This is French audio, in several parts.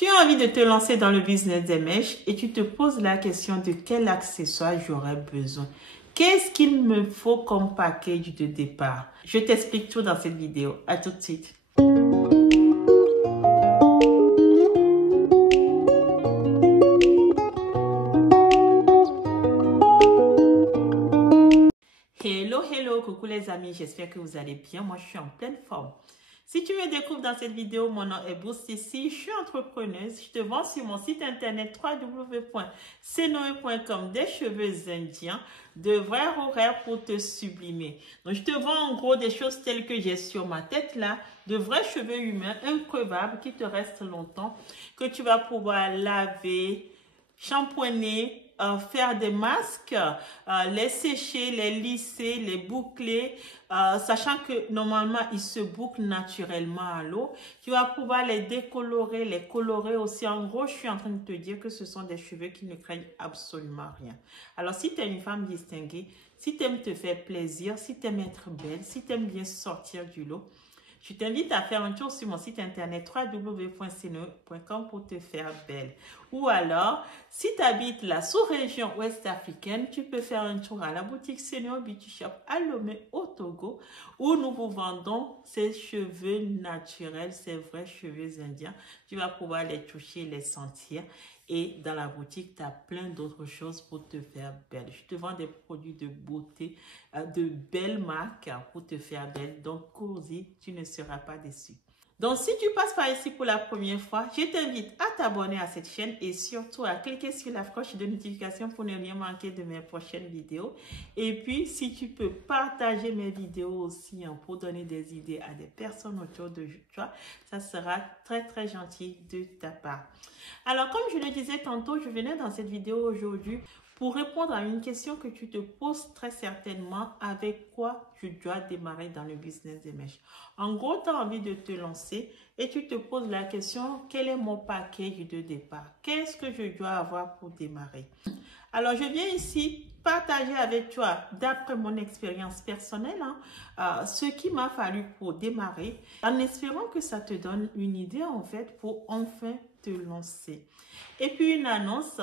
Tu as envie de te lancer dans le business des mèches et tu te poses la question de quel accessoire j'aurais besoin. Qu'est-ce qu'il me faut comme package de départ? Je t'explique tout dans cette vidéo. À tout de suite. Hello, coucou les amis, j'espère que vous allez bien. Moi, je suis en pleine forme. Si tu me découvres dans cette vidéo, mon nom est Boustissi, je suis entrepreneuse. Je te vends sur mon site internet www.senoe.com des cheveux indiens, de vrais horaires pour te sublimer. Donc, je te vends en gros des choses telles que j'ai sur ma tête là, de vrais cheveux humains increvables qui te restent longtemps, que tu vas pouvoir laver, shampooiner, faire des masques, les sécher, les lisser, les boucler, sachant que normalement ils se bouclent naturellement à l'eau. Tu vas pouvoir les décolorer, les colorer aussi. En gros, je suis en train de te dire que ce sont des cheveux qui ne craignent absolument rien. Alors, si tu es une femme distinguée, si tu aimes te faire plaisir, si tu aimes être belle, si tu aimes bien sortir du lot, je t'invite à faire un tour sur mon site internet www.senoe.com pour te faire belle. Ou alors, si tu habites la sous-région ouest africaine, tu peux faire un tour à la boutique Senoe Beauty Shop à Lomé au Togo, où nous vous vendons ces cheveux naturels, ces vrais cheveux indiens. Tu vas pouvoir les toucher, les sentir. Et dans la boutique, tu as plein d'autres choses pour te faire belle. Je te vends des produits de beauté, de belles marques pour te faire belle. Donc, cours-y, tu ne seras pas déçu. Donc, si tu passes par ici pour la première fois, je t'invite à t'abonner à cette chaîne et surtout à cliquer sur la cloche de notification pour ne rien manquer de mes prochaines vidéos. Et puis, si tu peux partager mes vidéos aussi pour donner des idées à des personnes autour de toi, ça sera très, très gentil de ta part. Alors, comme je le disais tantôt, je venais dans cette vidéo aujourd'hui pour répondre à une question que tu te poses très certainement, avec quoi je dois démarrer dans le business des mèches. En gros, tu as envie de te lancer et tu te poses la question, quel est mon package de départ? Qu'est-ce que je dois avoir pour démarrer? Alors, je viens ici partager avec toi, d'après mon expérience personnelle, ce qui m'a fallu pour démarrer, en espérant que ça te donne une idée en fait pour enfin te lancer. Et puis une annonce.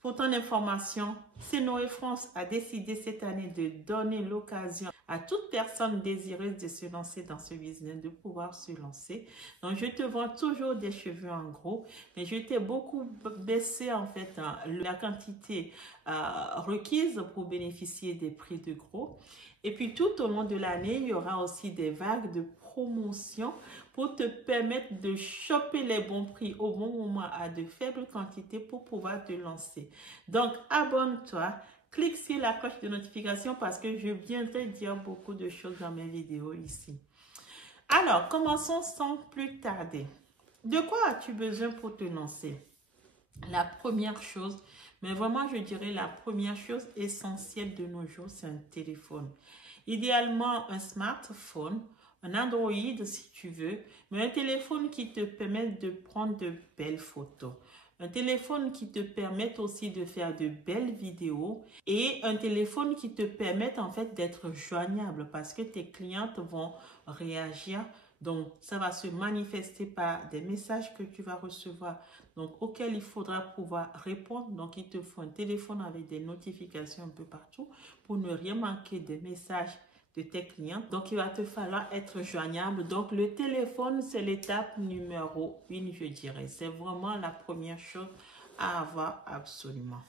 Pour ton information, Senoe France a décidé cette année de donner l'occasion à toute personne désireuse de se lancer dans ce business, de pouvoir se lancer. Donc, je te vends toujours des cheveux en gros, mais je t'ai beaucoup baissé en fait la quantité requise pour bénéficier des prix de gros. Et puis, tout au long de l'année, il y aura aussi des vagues de promotion pour te permettre de choper les bons prix au bon moment à de faibles quantités pour pouvoir te lancer. Donc, abonne-toi, clique sur la cloche de notification parce que je viendrai dire beaucoup de choses dans mes vidéos ici. Alors, commençons sans plus tarder. De quoi as-tu besoin pour te lancer? La première chose, mais vraiment je dirais la première chose essentielle de nos jours, c'est un téléphone. Idéalement un smartphone, un Android si tu veux, mais un téléphone qui te permette de prendre de belles photos. Un téléphone qui te permette aussi de faire de belles vidéos et un téléphone qui te permette en fait d'être joignable parce que tes clientes vont réagir. Donc, ça va se manifester par des messages que tu vas recevoir, donc auxquels il faudra pouvoir répondre. Donc, il te faut un téléphone avec des notifications un peu partout pour ne rien manquer des messages de tes clients. Donc, il va te falloir être joignable. Donc, le téléphone, c'est l'étape numéro 1, je dirais. C'est vraiment la première chose à avoir absolument.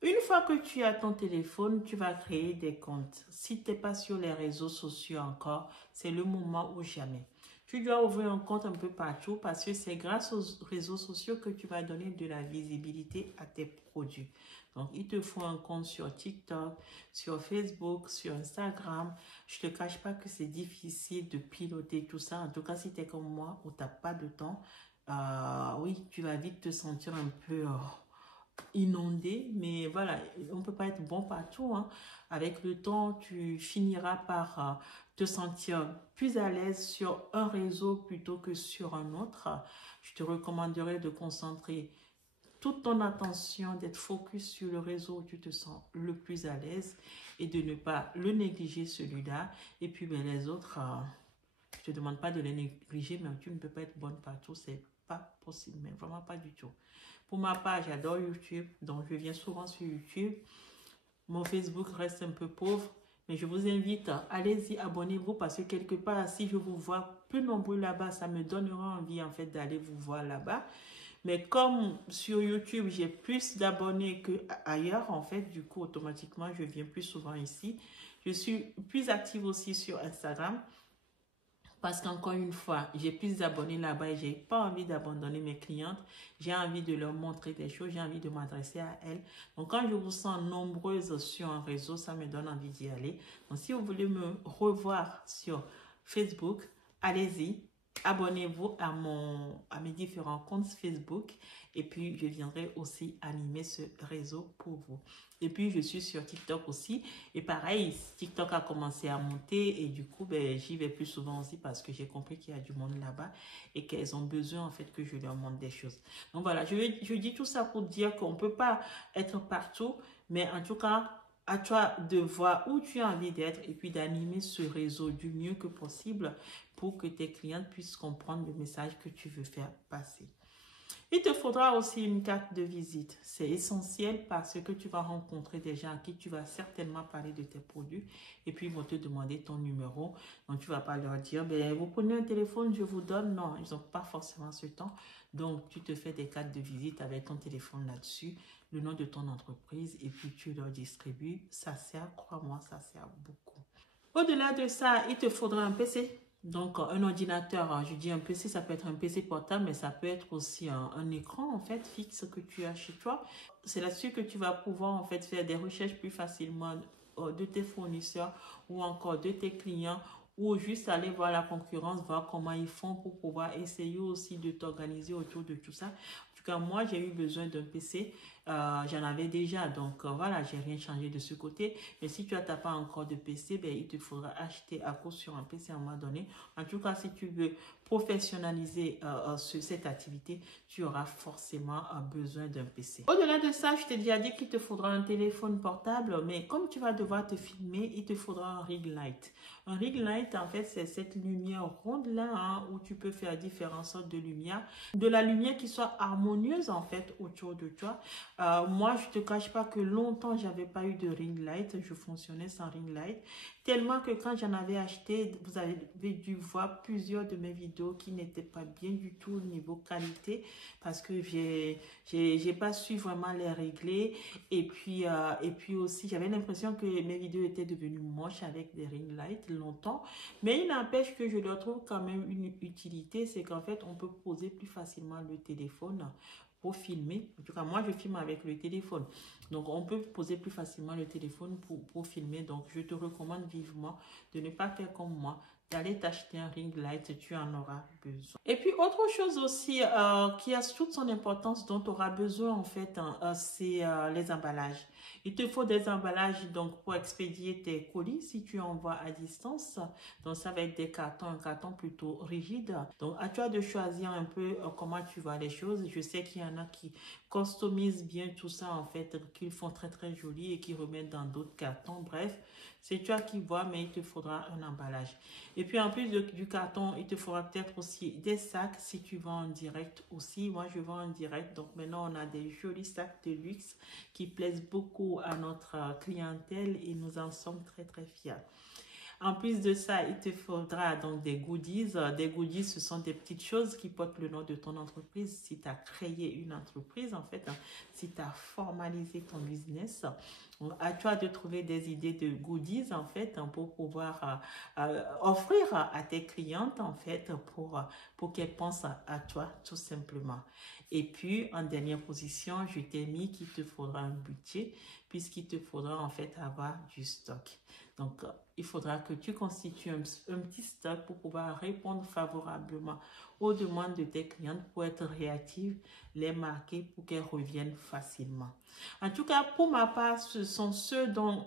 Une fois que tu as ton téléphone, tu vas créer des comptes. Si tu n'es pas sur les réseaux sociaux encore, c'est le moment ou jamais. Tu dois ouvrir un compte un peu partout parce que c'est grâce aux réseaux sociaux que tu vas donner de la visibilité à tes produits. Donc, il te faut un compte sur TikTok, sur Facebook, sur Instagram. Je ne te cache pas que c'est difficile de piloter tout ça. En tout cas, si tu es comme moi ou tu n'as pas de temps, oui, tu vas vite te sentir un peu inondé, mais voilà, on ne peut pas être bon partout. Avec le temps, tu finiras par te sentir plus à l'aise sur un réseau plutôt que sur un autre. Je te recommanderais de concentrer toute ton attention, d'être focus sur le réseau où tu te sens le plus à l'aise et de ne pas le négliger celui-là. Et puis les autres, je ne te demande pas de les négliger, mais tu ne peux pas être bonne partout, c'est pas possible, mais vraiment pas du tout. Pour ma part, j'adore YouTube, donc je viens souvent sur YouTube. Mon Facebook reste un peu pauvre, mais je vous invite, allez-y, abonnez-vous parce que quelque part, si je vous vois plus nombreux là-bas, ça me donnera envie en fait d'aller vous voir là-bas. Mais comme sur YouTube, j'ai plus d'abonnés qu'ailleurs, en fait, du coup, automatiquement, je viens plus souvent ici. Je suis plus active aussi sur Instagram. Parce qu'encore une fois, j'ai plus d'abonnés là-bas et je n'ai pas envie d'abandonner mes clientes. J'ai envie de leur montrer des choses, j'ai envie de m'adresser à elles. Donc, quand je vous sens nombreuses sur un réseau, ça me donne envie d'y aller. Donc, si vous voulez me revoir sur Facebook, allez-y. Abonnez-vous à mes différents comptes Facebook et puis je viendrai aussi animer ce réseau pour vous. Et puis je suis sur TikTok aussi et pareil, TikTok a commencé à monter et du coup ben, j'y vais plus souvent aussi parce que j'ai compris qu'il y a du monde là-bas et qu'elles ont besoin en fait que je leur montre des choses. Donc voilà, je dis tout ça pour dire qu'on ne peut pas être partout, mais en tout cas, à toi de voir où tu as envie d'être et puis d'animer ce réseau du mieux que possible pour que tes clientes puissent comprendre le message que tu veux faire passer. Il te faudra aussi une carte de visite. C'est essentiel parce que tu vas rencontrer des gens à qui tu vas certainement parler de tes produits et puis ils vont te demander ton numéro. Donc, tu ne vas pas leur dire, ben, vous prenez un téléphone, je vous donne. Non, ils n'ont pas forcément ce temps. Donc, tu te fais des cartes de visite avec ton téléphone là-dessus, le nom de ton entreprise et puis tu leur distribues. Ça sert, crois-moi, ça sert beaucoup. Au-delà de ça, il te faudra un PC. Donc, un ordinateur, je dis un PC, ça peut être un PC portable, mais ça peut être aussi un écran, en fait, fixe que tu as chez toi. C'est là-dessus que tu vas pouvoir, en fait, faire des recherches plus facilement de tes fournisseurs ou encore de tes clients ou juste aller voir la concurrence, voir comment ils font pour pouvoir essayer aussi de t'organiser autour de tout ça. En tout cas, moi, j'ai eu besoin d'un PC. J'en avais déjà, donc voilà, j'ai rien changé de ce côté. Mais si tu n'as pas encore de PC, ben, il te faudra acheter à cause sur un PC à un moment donné. En tout cas, si tu veux professionnaliser cette activité, tu auras forcément besoin d'un PC. Au-delà de ça, je t'ai déjà dit qu'il te faudra un téléphone portable, mais comme tu vas devoir te filmer, il te faudra un ring light. Un ring light, en fait, c'est cette lumière ronde-là hein, où tu peux faire différentes sortes de lumière. De la lumière qui soit harmonieuse, en fait, autour de toi. Moi, je ne te cache pas que longtemps, je n'avais pas eu de ring light. Je fonctionnais sans ring light. Tellement que quand j'en avais acheté, vous avez dû voir plusieurs de mes vidéos qui n'étaient pas bien du tout au niveau qualité parce que j'ai pas su vraiment les régler. Et puis aussi, j'avais l'impression que mes vidéos étaient devenues moches avec des ring lights longtemps. Mais il n'empêche que je leur trouve quand même une utilité. C'est qu'en fait, on peut poser plus facilement le téléphone pour filmer. En tout cas, moi, je filme avec le téléphone. Donc, on peut poser plus facilement le téléphone pour filmer. Donc, je te recommande vivement de ne pas faire comme moi, d'aller t'acheter un ring light, tu en auras besoin. Et puis, autre chose aussi qui a toute son importance dont tu auras besoin, en fait, hein, c'est les emballages. Il te faut des emballages donc pour expédier tes colis si tu envoies à distance. Donc, ça va être des cartons, un carton plutôt rigide. Donc, à toi de choisir un peu comment tu vois les choses. Je sais qu'il y en a qui customisent bien tout ça, en fait, qu'ils font très, très joli et qui remettent dans d'autres cartons. Bref, c'est toi qui vois, mais il te faudra un emballage. Et puis, en plus du carton, il te faudra peut-être aussi des sacs si tu vends en direct aussi. Moi, je vends en direct. Donc, maintenant, on a des jolis sacs de luxe qui plaisent beaucoup à notre clientèle et nous en sommes très, très fiers. En plus de ça, il te faudra donc des goodies. Des goodies, ce sont des petites choses qui portent le nom de ton entreprise. Si tu as créé une entreprise, en fait, si tu as formalisé ton business, à toi de trouver des idées de goodies, en fait, pour pouvoir offrir à tes clientes, en fait, pour qu'elles pensent à toi, tout simplement. Et puis, en dernière position, je t'ai mis qu'il te faudra un budget, puisqu'il te faudra, en fait, avoir du stock. Donc, il faudra que tu constitues un petit stock pour pouvoir répondre favorablement aux demandes de tes clientes pour être réactive, les marquer pour qu'elles reviennent facilement. En tout cas, pour ma part, ce sont ceux dont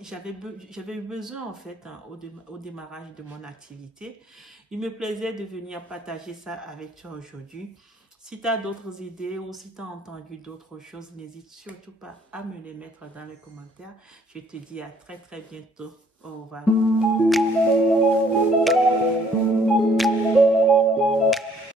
j'avais eu besoin en fait hein, au démarrage de mon activité. Il me plaisait de venir partager ça avec toi aujourd'hui. Si tu as d'autres idées ou si tu as entendu d'autres choses, n'hésite surtout pas à me les mettre dans les commentaires. Je te dis à très très bientôt. Au revoir.